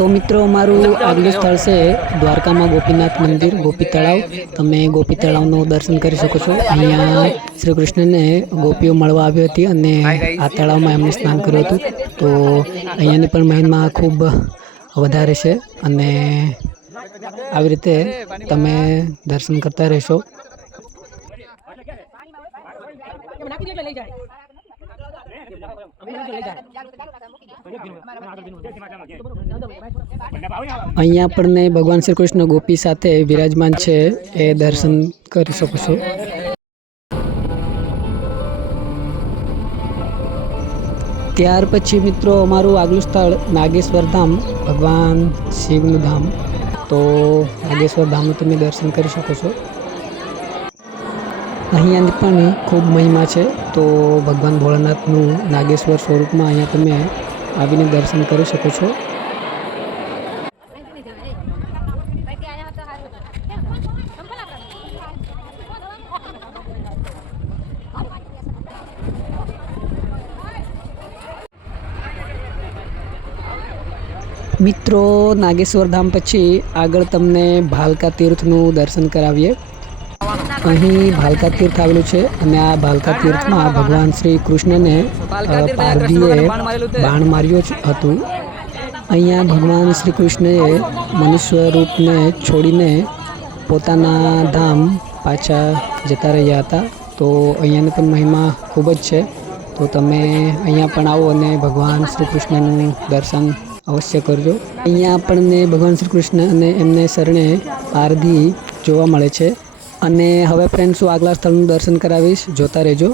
तो मित्रों अमारू આગલું સ્થળ છે દ્વારકામાં ગોપીનાથ મંદિર ગોપી તળાવ। તમે ગોપી તળાવનું દર્શન કરી શકો છો। અહીંયા શ્રી કૃષ્ણને ગોપીઓ મળવા આવી હતી અને આ તળાવમાં એમણે સ્નાન કર્યું હતું। તો અહીંયાની પણ મહિમા ખૂબ વધારે છે અને આવી રીતે તમે દર્શન કરતા રહેશો। અહીંયા આપણને ભગવાન શ્રી કૃષ્ણ ગોપી સાથે વિરાજમાન છે એ દર્શન કરી શકો છો। ત્યાર પછી મિત્રો અમારું આગલું સ્થળ નાગેશ્વર ધામ ભગવાન શિવનું ધામ। તો નાગેશ્વર ધામનું તમે દર્શન કરી શકો છો। અહીંયાની પણ ખૂબ મહિમા છે। તો ભગવાન ભોળાનાથનું નાગેશ્વર સ્વરૂપમાં અહીંયા તમે આવીને દર્શન કરી શકો છો। મિત્રો નાગેશ્વર ધામ પછી આગળ તમને ભાલકા તીર્થનું દર્શન કરાવીએ। અહીં ભાલકા તીર્થ આવેલું છે અને આ ભાલકા તીર્થમાં ભગવાન શ્રી કૃષ્ણને પાર્થીએ બાણ માર્યું હતું। અહીંયા ભગવાન શ્રી કૃષ્ણએ મનુષ્ય રૂપને છોડીને પોતાના ધામ પાછા જતા રહ્યા હતા। તો અહીંયાની પણ મહિમા ખૂબ જ છે। તો તમે અહીંયા પણ આવો અને ભગવાન શ્રી કૃષ્ણનું દર્શન અવશ્ય કરજો। અહીંયા આપણને ભગવાન શ્રી કૃષ્ણ અને એમને શરણે પારધી જોવા મળે છે। અને હવે ફ્રેન્ડ્સ હું આગલા સ્થળનું દર્શન કરાવીશ, જોતા રહેજો।